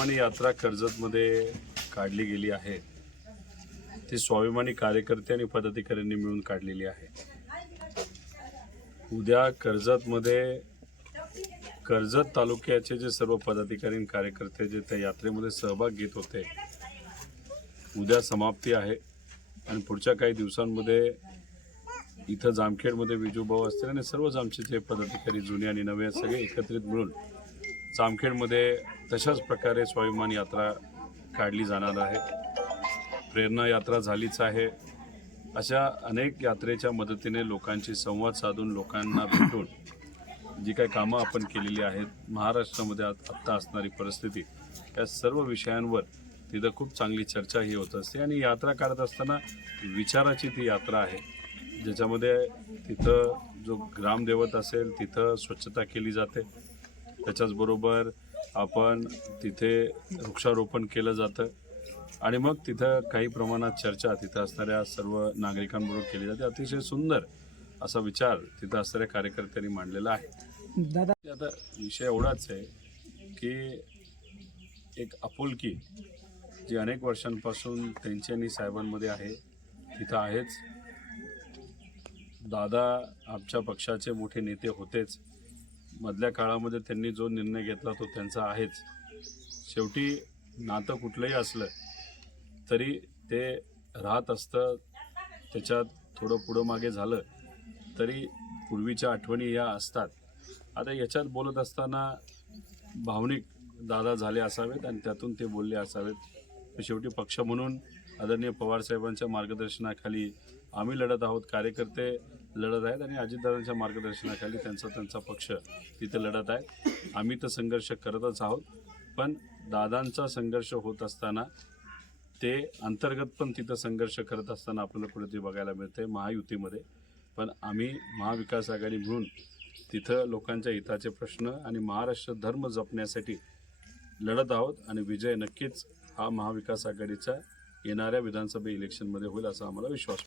कर्जतमध्ये काढली गेली आहे. ती स्वाभिमानी कार्यकर्ते आणि पदाधिकाऱ्यांनी मिळून काढलेली आहे. उद्या कर्जतमध्ये कर्जत तालुक्याचे जे सर्व पदाधिकारी आणि कार्यकर्ते जे त्या यात्रेमध्ये सहभाग घेत होते उद्या समाप्ती आहे. आणि पुढच्या काही दिवसांमध्ये इथं जामखेडमध्ये विजूभाऊ असतील आणि सर्वच आमचे जे पदाधिकारी जुने आणि नवे सगळे एकत्रित मिळून जामखेडमध्ये तशाच प्रकारे स्वाभिमान यात्रा काढली जाणार आहे. प्रेरणा यात्रा झालीच आहे. अशा अनेक यात्रेच्या मदतीने लोकांशी संवाद साधून लोकांना भेटून जी काही कामं आपण केलेली आहेत महाराष्ट्रामध्ये आत- आत्ता असणारी परिस्थिती या सर्व विषयांवर तिथं खूप चांगली चर्चा ही होत असते आणि यात्रा काढत असताना विचाराची ती यात्रा आहे. ज्याच्यामध्ये तिथं जो ग्रामदेवत असेल तिथं स्वच्छता केली जाते. त्याच्याचबरोबर आपण तिथे वृक्षारोपण केलं जातं. आणि मग तिथं काही प्रमाणात चर्चा तिथं असणाऱ्या सर्व नागरिकांबरोबर केली जाते. अतिशय सुंदर असा विचार तिथं असणाऱ्या कार्यकर्त्यांनी मांडलेला आहे. दादा आता विषय एवढाच आहे की एक आपुलकी जी अनेक वर्षांपासून त्यांची आणि साहेबांमध्ये आहे तिथं आहेच. दादा आमच्या पक्षाचे मोठे नेते होतेच. मधल्या काळामध्ये त्यांनी जो निर्णय घेतला तो त्यांचा आहेच. शेवटी नातं कुठलंही असलं तरी ते राहत असतं त्याच्यात थोडं पुढं मागे झालं तरी पूर्वीच्या आठवणी या असतात. आता याच्यात बोलत असताना भावनिक दादा झाले असावेत आणि त्यातून ते बोलले असावेत. शेवटी पक्ष म्हणून आदरणीय पवारसाहेबांच्या मार्गदर्शनाखाली आम्ही लढत आहोत कार्यकर्ते लढत आहेत आणि अजितदादांच्या मार्गदर्शनाखाली त्यांचा त्यांचा पक्ष तिथे लढत आहे. आम्ही तर संघर्ष करतच आहोत पण दादांचा संघर्ष होत असताना ते अंतर्गत पण तिथं संघर्ष करत असताना आपल्याला कुठेतरी बघायला मिळते महायुतीमध्ये. पण आम्ही महाविकास आघाडी म्हणून तिथं लोकांच्या हिताचे प्रश्न आणि महाराष्ट्र धर्म जपण्यासाठी लढत आहोत आणि विजय नक्कीच हा महाविकास आघाडीचा येणाऱ्या विधानसभा इलेक्शनमध्ये होईल असा आम्हाला विश्वास.